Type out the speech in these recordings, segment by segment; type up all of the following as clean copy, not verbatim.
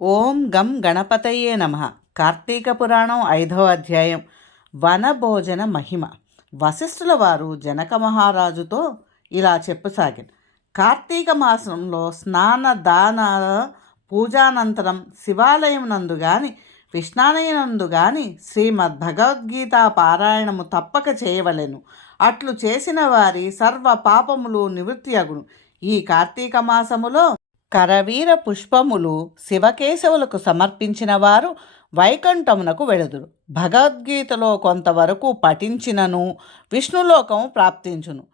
ఓం గం గణపతయే నమః. కార్తీక పురాణం 5వ అధ్యాయం. వనభోజన మహిమ. వశిష్ఠుల వారు జనక మహారాజుతో ఇలా చెప్పసాగారు. కార్తీక మాసంలో స్నాన దాన పూజానంతరం శివాలయం నందు గాని విష్ణాలయనందు గాని శ్రీమద్ భగవద్గీత పారాయణము తప్పక చేయవలెను. అట్లు చేసిన వారి సర్వ పాపములు నివృత్తి అగును. ఈ కార్తీక మాసములో కరవీర పుష్పములు శివకేశవులకు సమర్పించిన వారు వైకుంఠమునకు వెళుదురు. భగవద్గీతలో కొంతవరకు పఠించినను విష్ణులోకము ప్రాప్తించును.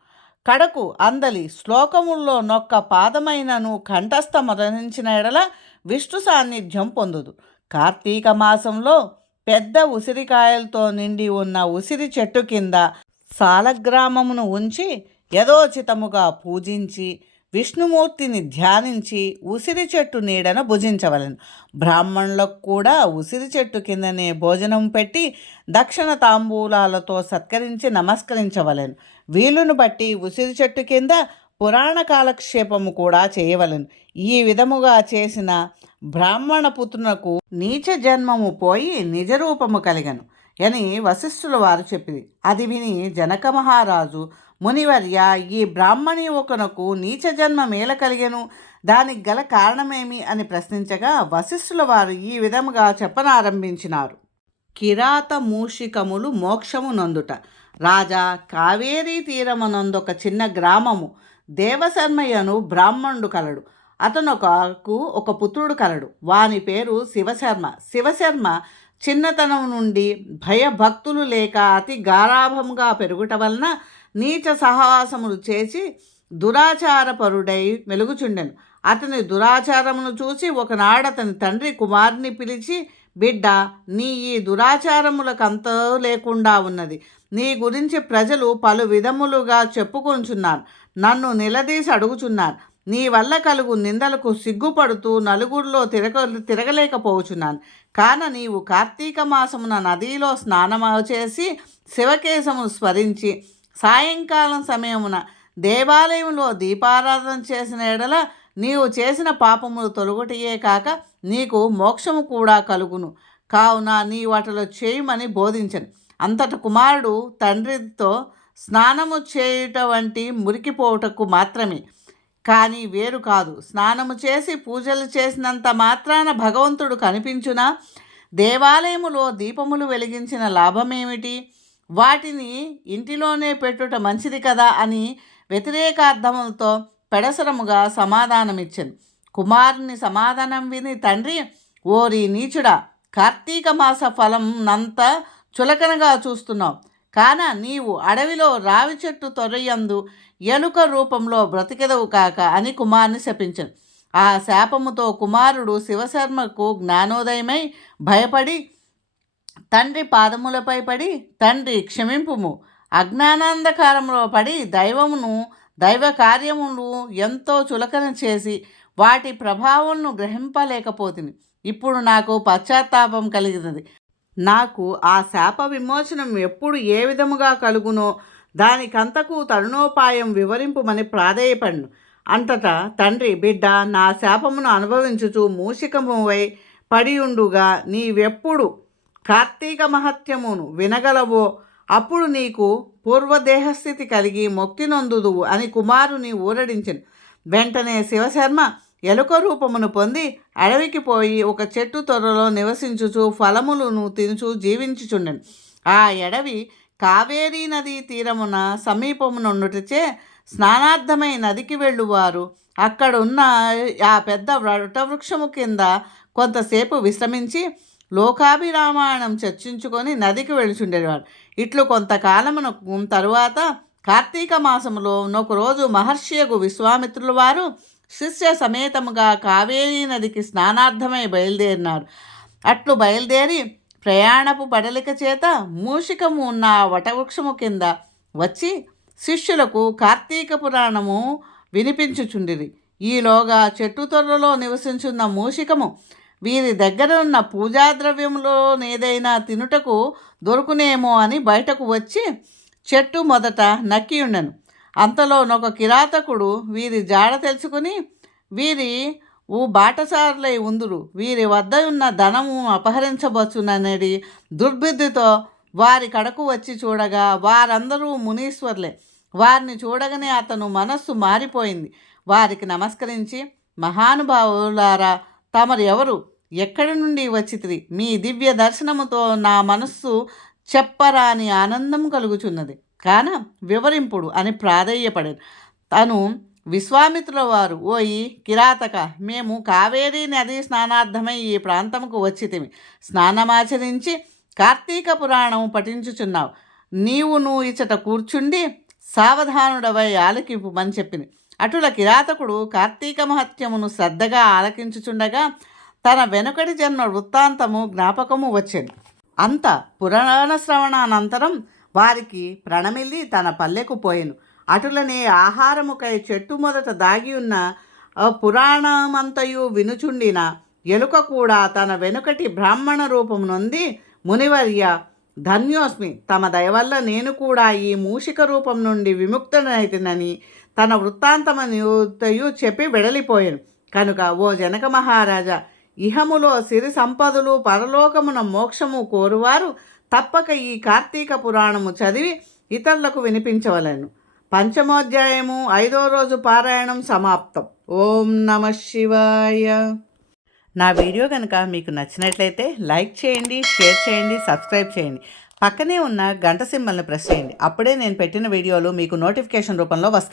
కడకు అందలి శ్లోకముల్లో నొక్క పాదమైనను కంఠస్థ మరణించిన ఎడల విష్ణు సాన్నిధ్యం పొందుదు. కార్తీక మాసంలో పెద్ద ఉసిరికాయలతో నిండి ఉన్న ఉసిరి చెట్టు కింద సాలగ్రామమును ఉంచి యథోచితముగా పూజించి విష్ణుమూర్తిని ధ్యానించి ఉసిరి చెట్టు నీడన భుజించవలను. బ్రాహ్మణులకు కూడా ఉసిరి చెట్టు కిందనే భోజనం పెట్టి దక్షిణ తాంబూలాలతో సత్కరించి నమస్కరించవలను. వీలును బట్టి ఉసిరి చెట్టు కింద పురాణ కాలక్షేపము కూడా చేయవలను. ఈ విధముగా చేసిన బ్రాహ్మణ పుత్రునకు నీచ జన్మము పోయి నిజరూపము కలిగను అని వశిష్ఠుల వారు చెప్పింది. అది విని జనక మహారాజు, మునివర్య, ఈ బ్రాహ్మణి ఒకనకు నీచ జన్మ మేల కలిగెను, దానికి గల కారణమేమి అని ప్రశ్నించగా వశిష్ఠుల వారు ఈ విధముగా చెప్పనారంభించినారు. కిరాత మూషికములు మోక్షము నందుట. రాజా, కావేరీ తీరమునందొక చిన్న గ్రామము. దేవశర్మయ్యను బ్రాహ్మణుడు కలడు. అతనొకకు ఒక పుత్రుడు కలడు. వాని పేరు శివశర్మ. శివశర్మ చిన్నతనం నుండి భయభక్తులు లేక అతి గారాభంగా పెరుగుట వలన నీచ సహవాసములు చేసి దురాచారపరుడై మెలుగుచుండెను. అతని దురాచారమును చూసి ఒకనాడు అతని తండ్రి కుమారుని పిలిచి, బిడ్డ, నీ ఈ దురాచారములకంత లేకుండా ఉన్నది. నీ గురించి ప్రజలు పలు విధములుగా చెప్పుకొంచున్నారు. నన్ను నిలదీసి అడుగుచున్నారు. నీ వల్ల కలుగు నిందలకు సిగ్గుపడుతూ నలుగురిలో తిరగలేకపోవచ్చున్నాను. కాన నీవు కార్తీక మాసమున నదిలో స్నానము చేసి శివకేశమును స్మరించి సాయంకాలం సమయమున దేవాలయంలో దీపారాధన చేసిన ఎడల నీవు చేసిన పాపములు తొలగుటయే కాక నీకు మోక్షము కూడా కలుగును. కావున నీ వాటిలో చేయమని బోధించను. అంతట కుమారుడు తండ్రితో స్నానము చేయుట వంటి మురికిపోవుటకు మాత్రమే, కానీ వేరు కాదు. స్నానము చేసి పూజలు చేసినంత మాత్రాన భగవంతుడు కనిపించునా? దేవాలయములో దీపములు వెలిగించిన లాభమేమిటి? వాటిని ఇంటిలోనే పెట్టుట మంచిది కదా అని వ్యతిరేకార్థములతో పెడసరముగా సమాధానమిచ్చాను. కుమారుని సమాధానం విని తండ్రి, ఓరి నీచుడా, కార్తీక మాస ఫలం నంత చులకనగా చూస్తున్నావు. కాన నీవు అడవిలో రావి చెట్టు తొరయందు ఎలుక రూపంలో బ్రతికెదవు కాక అని కుమారుని శపించను. ఆ శాపముతో కుమారుడు శివశర్మకు జ్ఞానోదయమై భయపడి తండ్రి పాదములపై పడి, తండ్రి క్షమింపుము, అజ్ఞానాంధకారంలో పడి దైవ కార్యములు ఎంతో చులకన చేసి వాటి ప్రభావంను గ్రహింపలేకపోతుంది. ఇప్పుడు నాకు పశ్చాత్తాపం కలిగినది. నాకు ఆ శాప విమోచనం ఎప్పుడు ఏ విధముగా కలుగునో దానికంతకు తరుణోపాయం వివరింపుమని ప్రాధేయపడ్ను. అంతటా తండ్రి, బిడ్డ, నా శాపమును అనుభవించుచు మూషికమువై పడియుండుగా నీవెప్పుడు కార్తీక మహత్యమును వినగలవో అప్పుడు నీకు పూర్వదేహస్థితి కలిగి ముక్తి నొందుదువు అని కుమారుని ఊరడించెను. వెంటనే శివశర్మ ఎలుక రూపమును పొంది అడవికి పోయి ఒక చెట్టు తొర్రలో నివసించుచు ఫలములను తినుచు జీవించుచుండెను. ఆ అడవి కావేరీ నదీ తీరమున సమీపమునుండుటచే స్నానార్థమై నదికి వెళ్ళువారు అక్కడున్న ఆ పెద్ద వటవృక్షము కింద కొంతసేపు విశ్రమించి లోకాభిరామాయణం చర్చించుకొని నదికి వెళుచుండేవారు. ఇట్లు కొంతకాలమున తరువాత కార్తీక మాసములో ఒకరోజు మహర్షియగు విశ్వామిత్రుల వారు శిష్య సమేతముగా కావేరీ నదికి స్నానార్థమై బయలుదేరినారు. అట్లు బయలుదేరి ప్రయాణపు పడలిక చేత మూషికము ఉన్న వటవృక్షము కింద వచ్చి శిష్యులకు కార్తీక పురాణము వినిపించుచుండిరి. ఈలోగా చెట్టు తొర్రలో నివసించున్న మూషికము వీరి దగ్గర ఉన్న పూజాద్రవ్యములోనేదైనా తినుటకు దొరుకునేమో అని బయటకు వచ్చి చెట్టు మొదట నక్కియుండెను. అంతలోనొక కిరాతకుడు వీరి జాడ తెలుసుకుని వీరి బాటసారులై ఉందురు, వీరి వద్ద ఉన్న ధనము అపహరించవచ్చుననేది దుర్బుద్ధితో వారి కడకు వచ్చి చూడగా వారందరూ మునీశ్వర్లే. వారిని చూడగానే అతను మనస్సు మారిపోయింది. వారికి నమస్కరించి, మహానుభావులారా, తమరు ఎవరు, ఎక్కడి నుండి వచ్చితిరి? మీ దివ్య దర్శనముతో నా మనస్సు చెప్పరాని ఆనందం కలుగుచున్నది, కాన వివరింపుడు అని ప్రాధేయపడాను. తను విశ్వామిత్రుల వారు, ఓయి కిరాతక, మేము కావేరీ నదీ స్నానార్థమై ఈ ప్రాంతముకు వచ్చితిమి. స్నానమాచరించి కార్తీక పురాణం పఠించుచున్నావు. నీవును ఇచ్చట కూర్చుండి సావధానుడవై ఆలకింపుమని చెప్పింది. అటుల కిరాతకుడు కార్తీక మహత్యమును శ్రద్ధగా ఆలకించుచుండగా తన వెనుకటి జన్మ వృత్తాంతము జ్ఞాపకము వచ్చెను. అంత పురాణ శ్రవణానంతరం వారికి ప్రణమిల్లి తన పల్లెకు పోయెను. అటులనే ఆహారముకై చెట్టు మొదట దాగి ఉన్న పురాణమంతయు వినుచుండిన ఎలుక కూడా తన వెనుకటి బ్రాహ్మణ రూపము నొంది, మునివర్య, ధన్యోస్మి, తమ దయవల్ల నేను కూడా ఈ మూషిక రూపం నుండి విముక్తునైతినని తన వృత్తాంతమనియు చెప్పి వెడలిపోయాను. కనుక ఓ జనక మహారాజా, ఇహములో సిరి సంపదలు, పరలోకమున మోక్షము కోరువారు తప్పక ఈ కార్తీక పురాణము చదివి ఇతరులకు వినిపించవలెను. పంచమోధ్యాయము 5వ రోజు పారాయణం సమాప్తం. ఓం నమః శివాయ. నా వీడియో కనుక మీకు నచ్చినట్లయితే లైక్ చేయండి, షేర్ చేయండి, సబ్స్క్రైబ్ చేయండి. పక్కనే ఉన్న గంట సింబల్ని ప్రెస్ చేయండి. అప్పుడే నేను పెట్టిన వీడియోలు మీకు నోటిఫికేషన్ రూపంలో వస్తాయి.